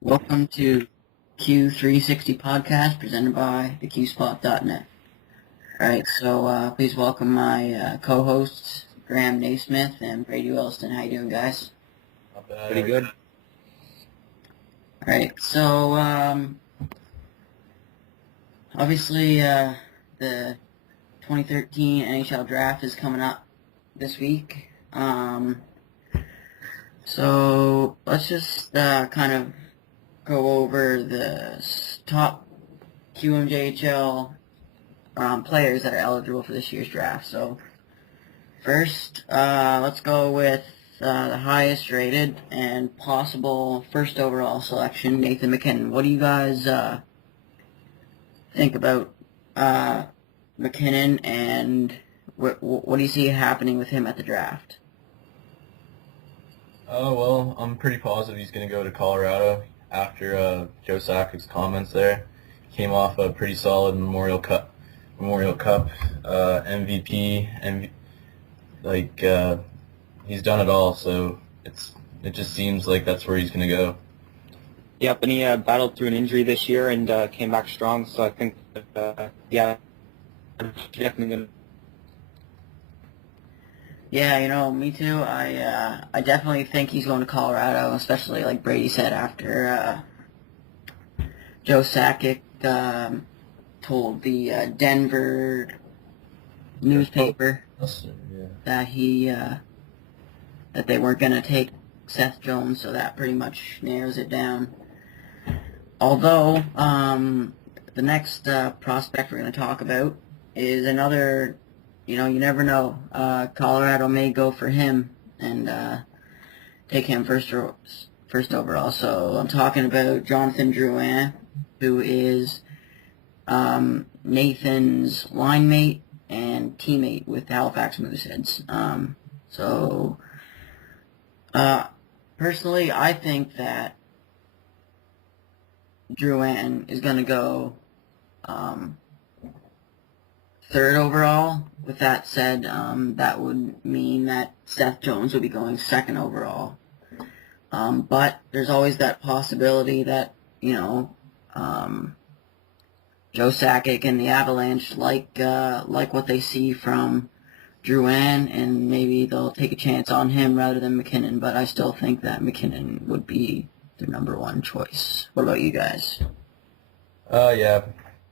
Welcome to Q360 podcast presented by theqspot.net. Alright, so please welcome my co-hosts, Graham Naismith and Brady Williston. How you doing, guys? Not bad. Pretty good. Alright, so obviously the 2013 NHL draft is coming up this week. So let's just kind of go over the top QMJHL players that are eligible for this year's draft. So first, let's go with the highest rated and possible first overall selection, Nathan MacKinnon. What do you guys think about MacKinnon, and what do you see happening with him at the draft? Well, I'm pretty positive he's going to go to Colorado after Joe Sakic's comments there. Came off a pretty solid Memorial Cup MVP, he's done it all, so it just seems like that's where he's going to go. Yep, and he battled through an injury this year and came back strong, so I think that, definitely going to... Yeah, me too. I definitely think he's going to Colorado, especially like Brady said after Joe Sakic told the Denver newspaper that that they weren't going to take Seth Jones, so that pretty much narrows it down. Although the next prospect we're going to talk about is another. You never know. Colorado may go for him and take him first overall. So I'm talking about Jonathan Drouin, who is Nathan's line mate and teammate with Halifax Mooseheads. Personally, I think that Drouin is going to go third overall. With that said, that would mean that Seth Jones would be going second overall. But there's always that possibility that, Joe Sakic and the Avalanche like what they see from Drouin, and maybe they'll take a chance on him rather than MacKinnon, but I still think that MacKinnon would be their number one choice. What about you guys? Yeah.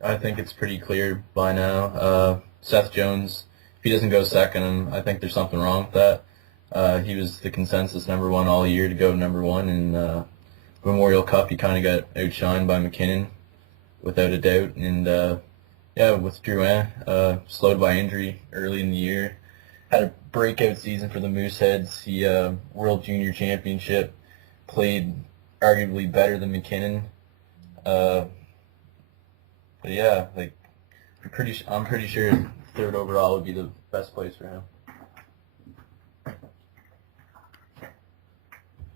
I think it's pretty clear by now. Seth Jones, if he doesn't go second, I think there's something wrong with that. He was the consensus number one all year to go number one, and Memorial Cup he kind of got outshined by MacKinnon, without a doubt. And with Drouin, slowed by injury early in the year, had a breakout season for the Mooseheads. He World Junior Championship, played arguably better than MacKinnon. But yeah, I'm pretty sure third overall would be the best place for him.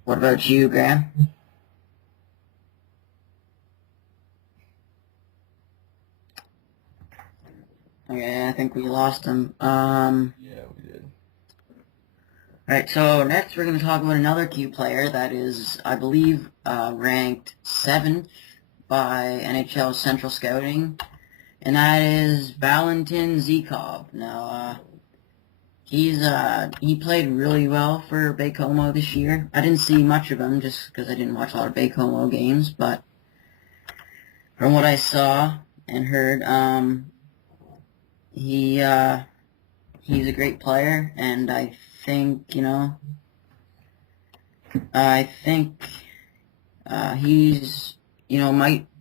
What about you, Graham? Okay, I think we lost him. Yeah, we did. Alright, so next we're going to talk about another Q player that is, I believe, ranked 7th by NHL Central Scouting, and that is Valentin Zykov. Now, he played really well for Baie-Comeau this year. I didn't see much of him just because I didn't watch a lot of Baie-Comeau games, but from what I saw and heard, he's a great player, and I think, he's,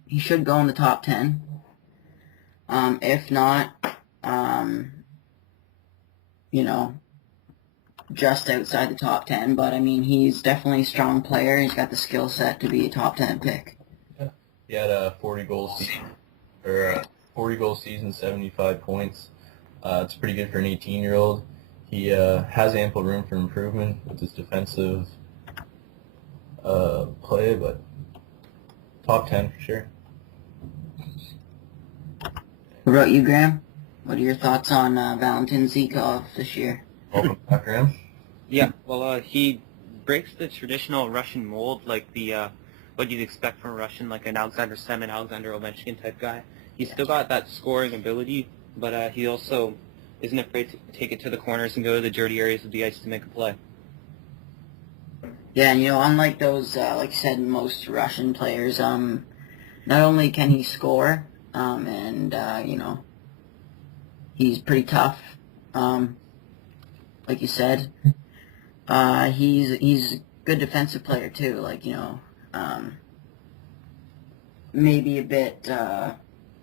he should go in the top 10. If not, just outside the top 10. But, I mean, he's definitely a strong player. He's got the skill set to be a top 10 pick. Yeah. He had a 40-goal season, 75 points. It's pretty good for an 18-year-old. He has ample room for improvement with his defensive play, but top 10 for sure. What about you, Graham? What are your thoughts on Valentin Zykov this year? Welcome back, Graham. Yeah, well, he breaks the traditional Russian mold, like what you'd expect from a Russian, like an Alexander Semin, Alexander Ovechkin type guy. He's still got that scoring ability, but he also isn't afraid to take it to the corners and go to the dirty areas of the ice to make a play. Yeah, and unlike those, like you said, most Russian players, not only can he score, and he's pretty tough, like you said. He's a good defensive player too. Like maybe a bit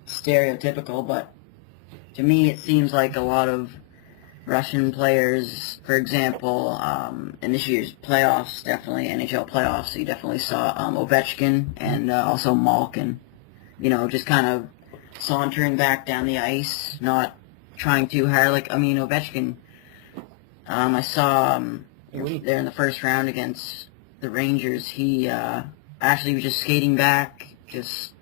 stereotypical, but to me it seems like a lot of Russian players, for example, in this year's playoffs, definitely NHL playoffs, you definitely saw Ovechkin and also Malkin, just kind of sauntering back down the ice, not trying too hard. Ovechkin, I saw there in the first round against the Rangers, he actually was just skating back, just,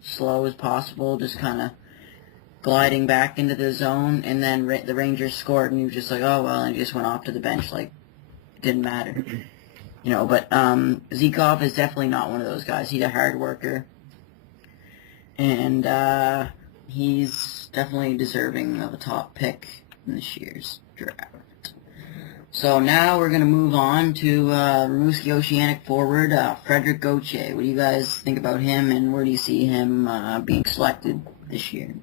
slow as possible, just kind of gliding back into the zone, and then the Rangers scored, and he was just like, oh, well, and he just went off to the bench, like, it didn't matter. But Zykov is definitely not one of those guys. He's a hard worker, and he's definitely deserving of a top pick in this year's draft. So now we're going to move on to Rimouski Oceanic forward, Frederic Gauthier. What do you guys think about him, and where do you see him being selected this year?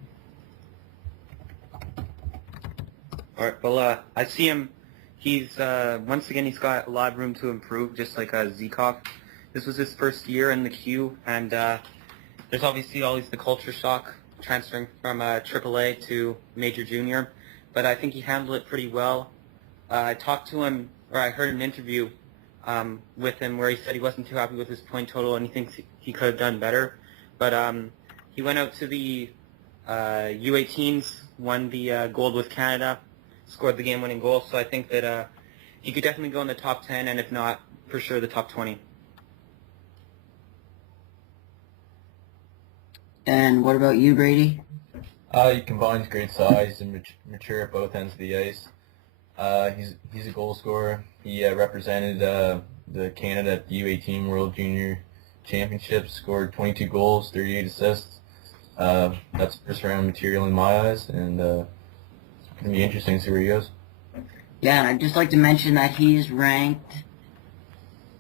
All right, well, I see him. He's once again, he's got a lot of room to improve, just like Zykov. This was his first year in the Q, and there's obviously always the culture shock transferring from AAA to Major Junior, but I think he handled it pretty well. I talked to him, or I heard an interview with him where he said he wasn't too happy with his point total and he thinks he could have done better. But he went out to the U18s, won the gold with Canada, scored the game-winning goal. So I think that he could definitely go in the top 10, and if not, for sure the top 20. And what about you, Brady? He combines great size and mature at both ends of the ice. He's a goal scorer. He represented the Canada at the U18 World Junior Championships, scored 22 goals, 38 assists. That's first round material in my eyes, and it's going to be interesting to see where he goes. Yeah, and I'd just like to mention that he's ranked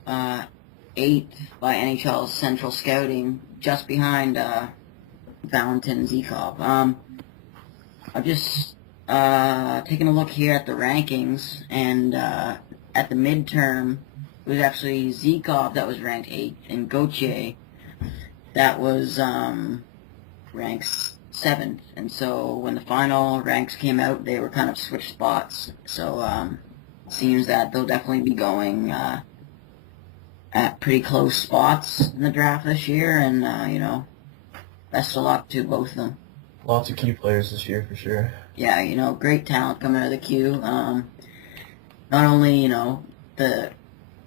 8th by NHL Central Scouting, just behind Valentin Zykov. I've just taken a look here at the rankings, and at the midterm, it was actually Zykov that was ranked 8th, and Gauthier that was ranked 7th. And so when the final ranks came out, they were kind of switched spots. So it seems that they'll definitely be going at pretty close spots in the draft this year, and best of luck to both of them. Lots of key players this year for sure. Yeah, great talent coming out of the Q. Not only, the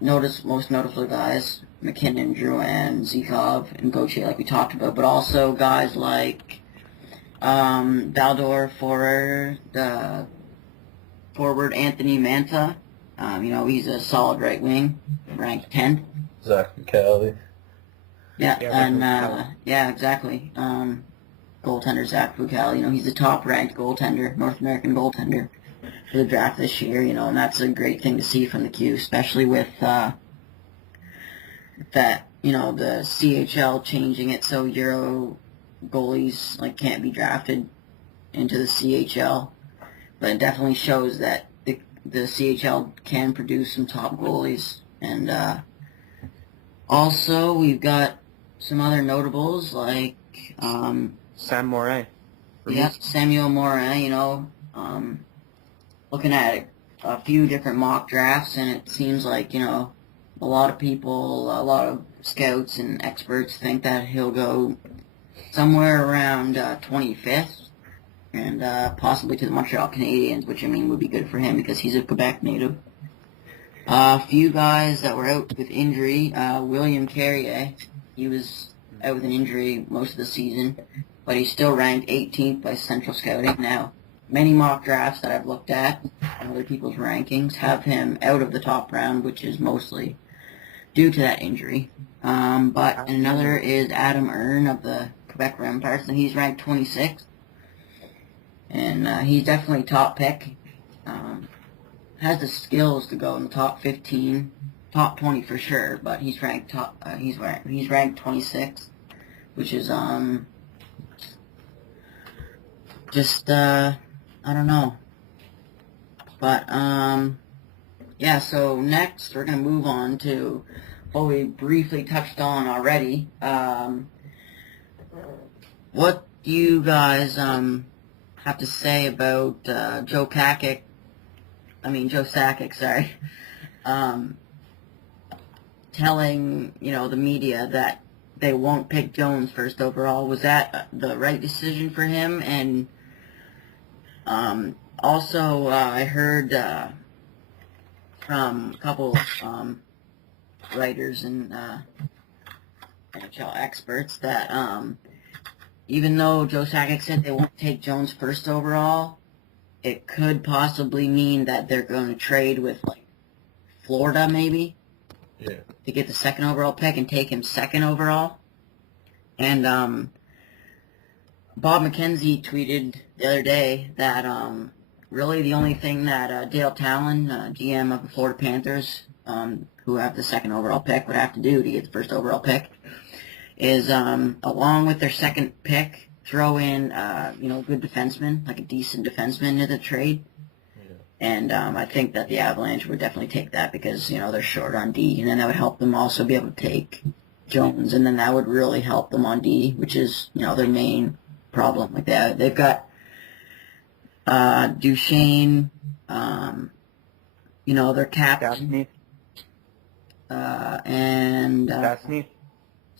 most notable guys, McKinnon, Drouin, Zykov, and Gauthier, like we talked about, but also guys like Valdor forward Anthony Manta. He's a solid right wing, ranked 10th. Zach McCallie. Yeah, exactly. Goaltender Zach Bucal, he's the top-ranked goaltender, North American goaltender for the draft this year, and that's a great thing to see from the Q, especially with that, the CHL changing it so Euro goalies can't be drafted into the CHL, but it definitely shows that the CHL can produce some top goalies. And also we've got some other notables like Sam Morin. yeah, Samuel Morin, looking at a few different mock drafts, and it seems like, a lot of people, a lot of scouts and experts think that he'll go somewhere around 25th, and possibly to the Montreal Canadiens, which, would be good for him because he's a Quebec native. A few guys that were out with injury, William Carrier, he was out with an injury most of the season, but he's still ranked 18th by Central Scouting. Now, many mock drafts that I've looked at, and other people's rankings, have him out of the top round, which is mostly due to that injury. But another is Adam Earn of the Quebec Remparts, and he's ranked 26th. And he's definitely top pick. Has the skills to go in the top 15, top 20 for sure. But he's ranked he's ranked 26th, which is just I don't know. But yeah. So next we're gonna move on to what we briefly touched on already. What do you guys have to say about Joe Sakic, sorry, telling, the media that they won't pick Jones first overall? Was that the right decision for him? And also, I heard from a couple writers and NHL experts that even though Joe Sakic said they won't take Jones first overall, it could possibly mean that they're going to trade with, like, Florida, maybe, to get the second overall pick and take him second overall. And Bob McKenzie tweeted the other day that really the only thing that Dale Talon, GM of the Florida Panthers, who have the second overall pick, would have to do to get the first overall pick is, along with their second pick, throw in, good defenseman, like a decent defenseman into the trade. Yeah. And I think that the Avalanche would definitely take that because, they're short on D, and then that would help them also be able to take Jones, and then that would really help them on D, which is, their main problem. Like they've got Duchesne, their captain, and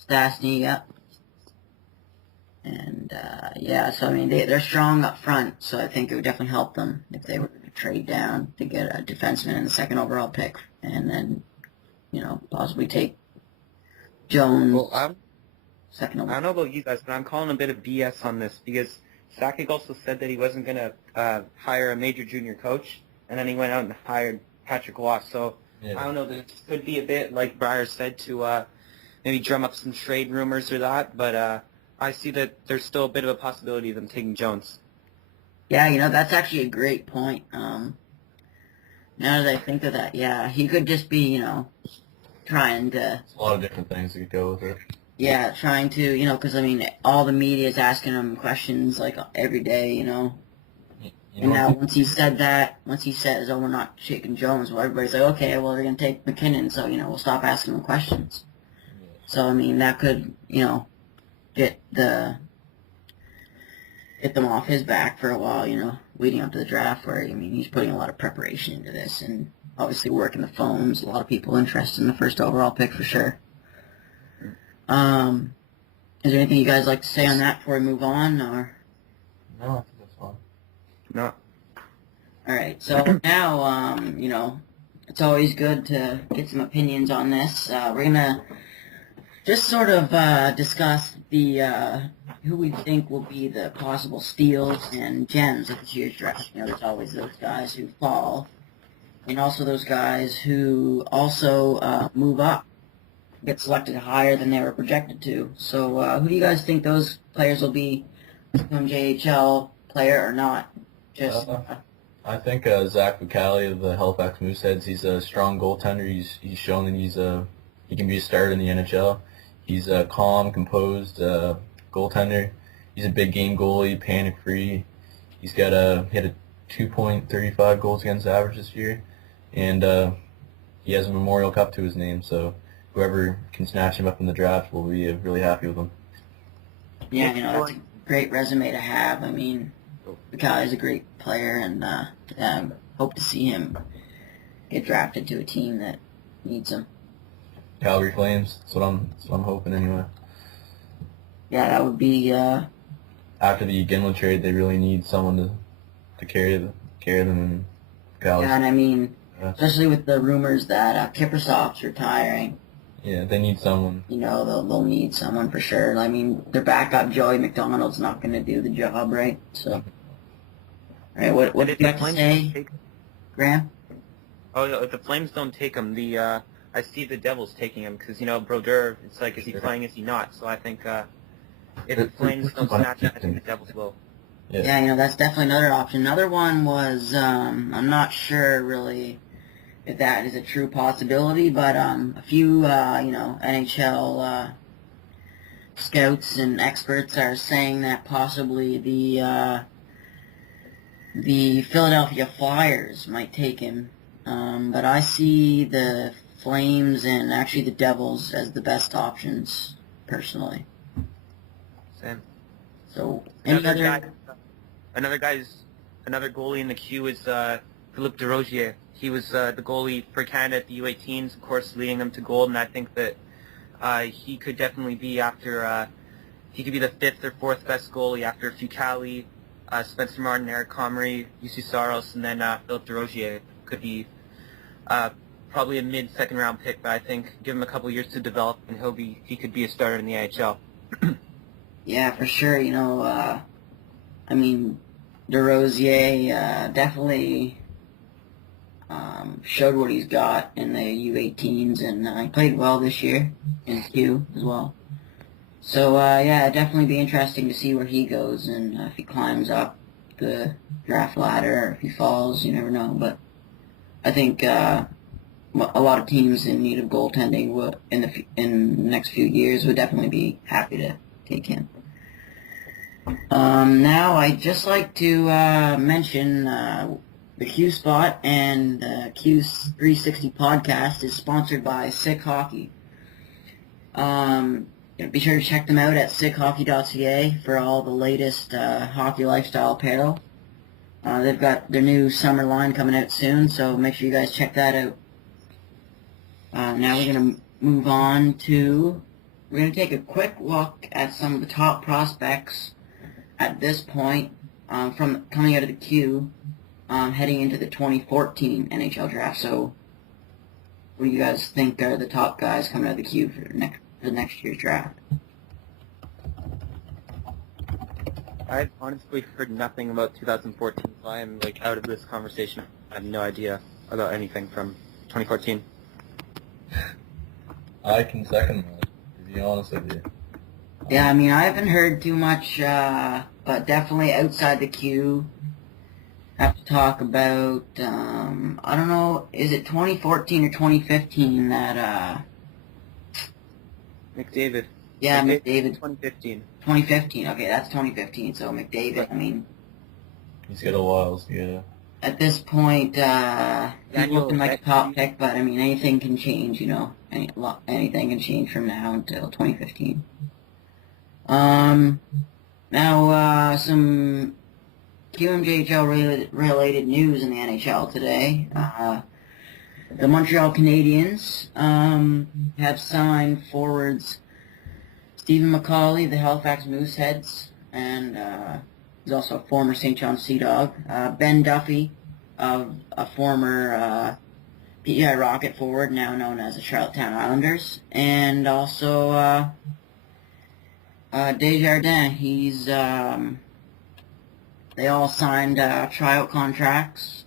Stastny, yeah. And, so, they're strong up front, so I think it would definitely help them if they were to trade down to get a defenseman in the second overall pick, and then, possibly take Jones second overall. I don't know about you guys, but I'm calling a bit of BS on this, because Sakic also said that he wasn't going to hire a major junior coach, and then he went out and hired Patrick Waugh, so I don't know, this could be a bit, like Briar said, to maybe drum up some trade rumors or that, but I see that there's still a bit of a possibility of them taking Jones. Yeah, that's actually a great point. Now that I think of that, yeah, he could just be, trying to... There's a lot of different things that could go with it. Yeah, trying to, because, all the media is asking him questions, like, every day, And now, once he said that, once he says, we're not taking Jones, well, everybody's like, okay, well, they're going to take McKinnon, so, we'll stop asking him questions. So, that could, get them off his back for a while, leading up to the draft, where, he's putting a lot of preparation into this, and obviously working the phones, a lot of people interested in the first overall pick for sure. Is there anything you guys like to say on that before we move on, or? No, I think that's fine. No. Alright, so now, it's always good to get some opinions on this. We're gonna just sort of discuss the who we think will be the possible steals and gems of this year's draft. There's always those guys who fall, and also those guys who also move up, get selected higher than they were projected to. So who do you guys think those players will be, become JHL player or not? I think Zach Bacali of the Halifax Mooseheads, he's a strong goaltender. He's shown that he can be a starter in the NHL. He's a calm, composed goaltender. He's a big game goalie, panic-free. He had a 2.35 goals against average this year, and he has a Memorial Cup to his name. So whoever can snatch him up in the draft will be really happy with him. Yeah, that's a great resume to have. Bacali's a great player, and hope to see him get drafted to a team that needs him. Calgary Flames. That's what I'm hoping anyway. Yeah, that would be. After the Ginla trade, they really need someone to carry them in Calgary. Yeah, and especially with the rumors that Kiprusoff's retiring. Yeah, they need someone. They'll need someone for sure. Their backup Joey McDonald's not going to do the job, right? So, all right, what did you have to say, Graham? Oh, if the Flames don't take him, I I see the Devils taking him because, Brodeur, it's like, is he playing, is he not? So I think if the Flames don't snatch him, I think the Devils will. Yeah, that's definitely another option. Another one was, I'm not sure really if that is a true possibility, but a few, NHL scouts and experts are saying that possibly the Philadelphia Flyers might take him. But I see the Flames and actually the Devils as the best options, personally. Same. So, another goalie in the queue is Philippe Desrosiers. He was the goalie for Canada at the U18s, of course, leading them to gold, and I think that he could definitely be he could be the 5th or 4th best goalie after Fucali, Spencer Martin, Eric Comrie, UC Saros, and then Philippe Desrosiers could be probably a mid-second round pick, but I think give him a couple years to develop, and he could be a starter in the NHL. Yeah, for sure. Desrosiers definitely showed what he's got in the U18s, and he played well this year in Q as well. So, it'd definitely be interesting to see where he goes, and if he climbs up the draft ladder, or if he falls, you never know. But I think a lot of teams in need of goaltending in the next few years would definitely be happy to take him. Now, I'd just like to mention the Q Spot and Q360 podcast is sponsored by Sick Hockey. Be sure to check them out at sickhockey.ca for all the latest hockey lifestyle apparel. They've got their new summer line coming out soon, so make sure you guys check that out. Now we're going to move on to... We're going to take a quick look at some of the top prospects at this point from coming out of the queue, heading into the 2014 NHL draft. So, what do you guys think are the top guys coming out of the queue for the next year's draft? I've honestly heard nothing about 2014, so I am out of this conversation. I have no idea about anything from 2014. I can second that, to be honest with you. Yeah, I haven't heard too much, but definitely outside the queue. Have to talk about, I don't know, is it 2014 or 2015 that, McDavid. Yeah, McDavid. 2015. 2015, okay, that's 2015, so McDavid, He's got a while, yeah. At this point, he's looking like a top pick, but, anything can change, anything can change from now until 2015. Now, some QMJHL related news in the NHL today. The Montreal Canadiens have signed forwards Stephen McCauley, the Halifax Mooseheads, and he's also a former St. John Sea Dog. Ben Duffy, a former PEI Rocket forward, now known as the Charlottetown Islanders, and also Desjardins. He's they all signed tryout contracts,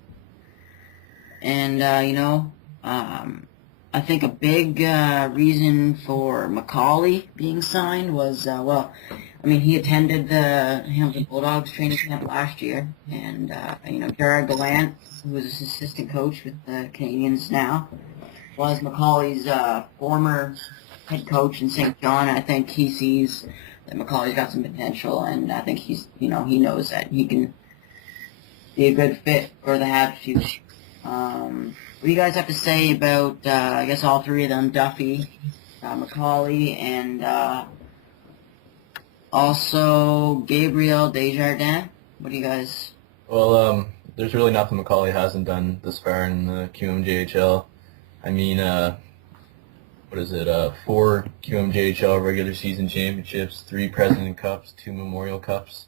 and I think a big reason for McCauley being signed was he attended the Hamilton Bulldogs training camp last year, and Gerard Gallant, who is his assistant coach with the Canadiens now, was McCauley's former head coach in St. John. And I think he sees that McCauley's got some potential, and I think he knows that he can be a good fit for the Habs future. What do you guys have to say about, I guess, all three of them, Duffy, McCauley, and also Gabriel Desjardins? What do you guys... Well, there's really nothing McCauley hasn't done this far in the QMJHL. What is it, 4 QMJHL regular season championships, 3 President Cups, 2 Memorial Cups.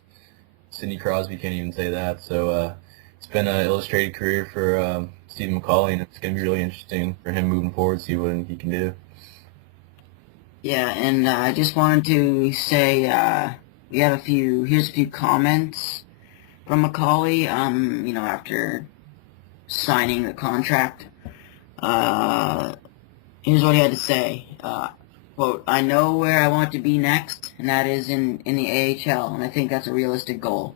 Sidney Crosby can't even say that, so it's been an illustrated career for Stephen McCauley, and it's going to be really interesting for him moving forward, see what he can do. Yeah, and I just wanted to say here's a few comments from McCauley, after signing the contract. Here's what he had to say. Quote, "I know where I want to be next, and that is in the AHL, and I think that's a realistic goal."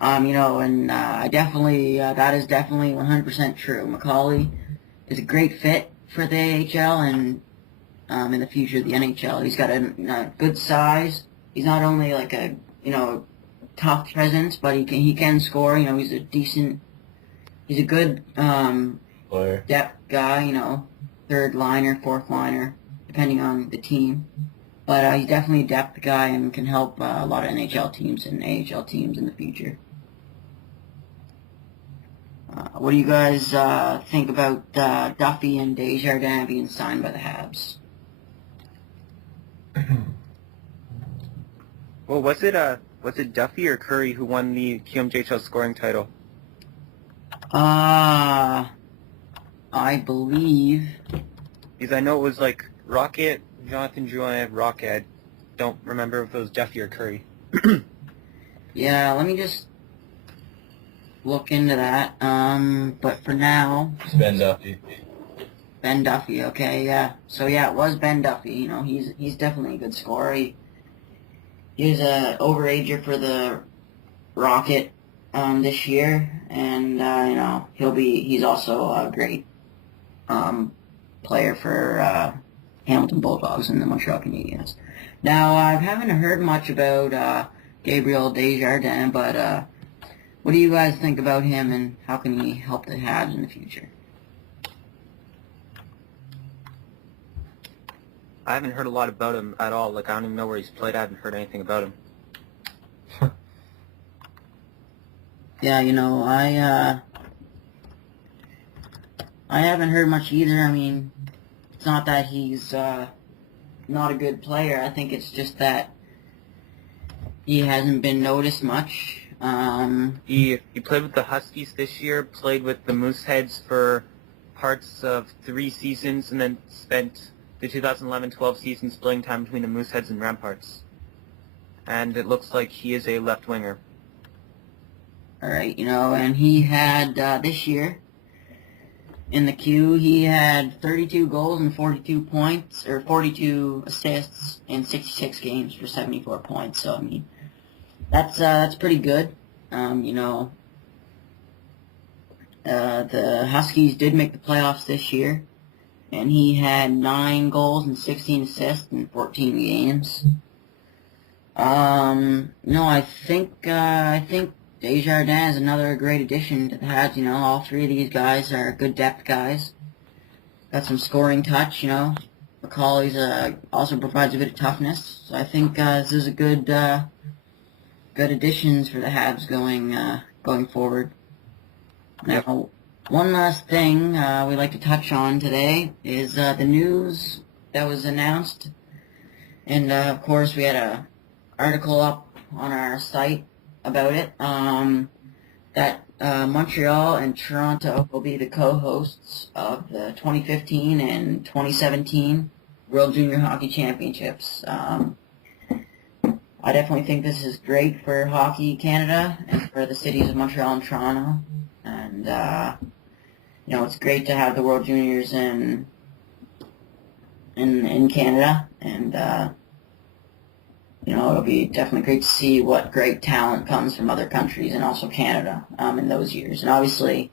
I definitely, that is definitely 100% true. Macaulay is a great fit for the AHL and in the future of the NHL. He's got a good size. He's not only like a, tough presence, but he can score. He's a good Player. depth guy, third liner, fourth liner, depending on the team. But he's definitely a depth guy and can help a lot of NHL teams and AHL teams in the future. What do you guys think about Duffy and Desjardins being signed by the Habs? Well, was it Duffy or Curry who won the QMJHL scoring title? I believe. Because I know it was like Rocket, Jonathan Drouin, Rocket. Don't remember if it was Duffy or Curry. Yeah, let me just look into that. But for now, It's Ben Duffy. Ben Duffy. Okay, yeah. So yeah, it was Ben Duffy. He's definitely a good scorer. He's a overager for the Rocket this year, and he's also a great player for Hamilton Bulldogs and the Montreal Canadiens. Now, I haven't heard much about Gabriel Desjardins, but what do you guys think about him, and how can he help the Habs in the future? I haven't heard a lot about him at all. Like, I don't even know where he's played. I haven't heard anything about him. Yeah, I haven't heard much either. I mean, it's not that he's not a good player. I think it's just that he hasn't been noticed much. He played with the Huskies this year, played with the Mooseheads for parts of 3 seasons, and then spent the 2011-12 season splitting time between the Mooseheads and Ramparts. And it looks like he is a left winger. All right, and he had this year in the Q, he had 32 goals and 42 points, or 42 assists in 66 games for 74 points. So I mean, that's pretty good. The Huskies did make the playoffs this year, and he had 9 goals and 16 assists in 14 games. I think Desjardins is another great addition to the Habs. All 3 of these guys are good depth guys. Got some scoring touch. Macaulay's also provides a bit of toughness. So I think this is a good additions for the Habs going forward. Now, one last thing we'd like to touch on today is the news that was announced, and of course we had a article up on our site about it, that Montreal and Toronto will be the co-hosts of the 2015 and 2017 World Junior Hockey Championships. I definitely think this is great for Hockey Canada and for the cities of Montreal and Toronto. And, it's great to have the World Juniors in Canada. And, it'll be definitely great to see what great talent comes from other countries and also Canada in those years. And obviously,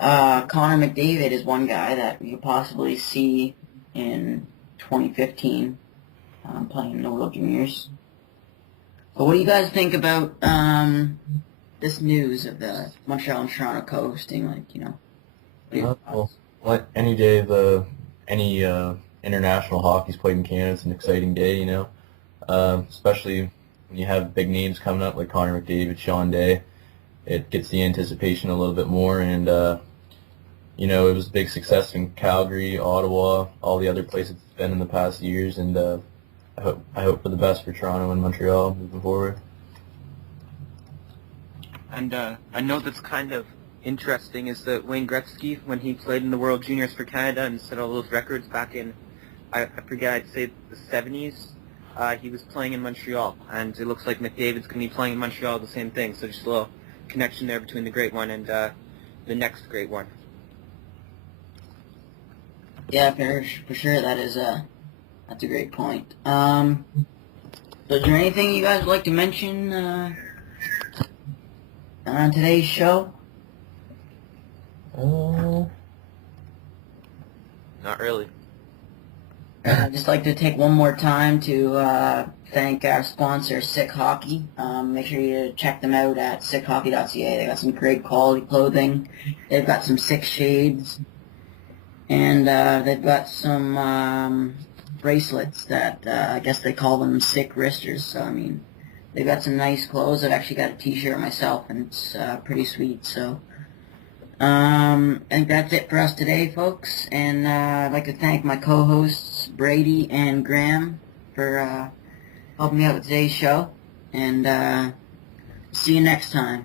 Connor McDavid is one guy that you possibly see in 2015 playing in the World Juniors. But what do you guys think about this news of the Montreal and Toronto co-hosting? Any day any international hockey's played in Canada, it's an exciting day, especially when you have big names coming up like Connor McDavid, Sean Day. It gets the anticipation a little bit more, and it was a big success in Calgary, Ottawa, all the other places it's been in the past years, and I hope for the best for Toronto and Montreal moving forward. And a note that's kind of interesting is that Wayne Gretzky, when he played in the World Juniors for Canada and set all those records back in, I forget, I'd say the 70s, he was playing in Montreal. And it looks like McDavid's going to be playing in Montreal, the same thing. So just a little connection there between the great one and the next great one. Yeah, for sure. That's a great point. So is there anything you guys would like to mention on today's show? Not really. I'd just like to take one more time to thank our sponsor, Sick Hockey. Make sure you check them out at sickhockey.ca. They got some great quality clothing. They've got some sick shades. And they've got some bracelets that I guess they call them sick wristers. So, I mean, they've got some nice clothes. I've actually got a t-shirt myself, and it's pretty sweet. So, I think that's it for us today, folks. And I'd like to thank my co-hosts, Brady and Graham, for helping me out with today's show. And see you next time.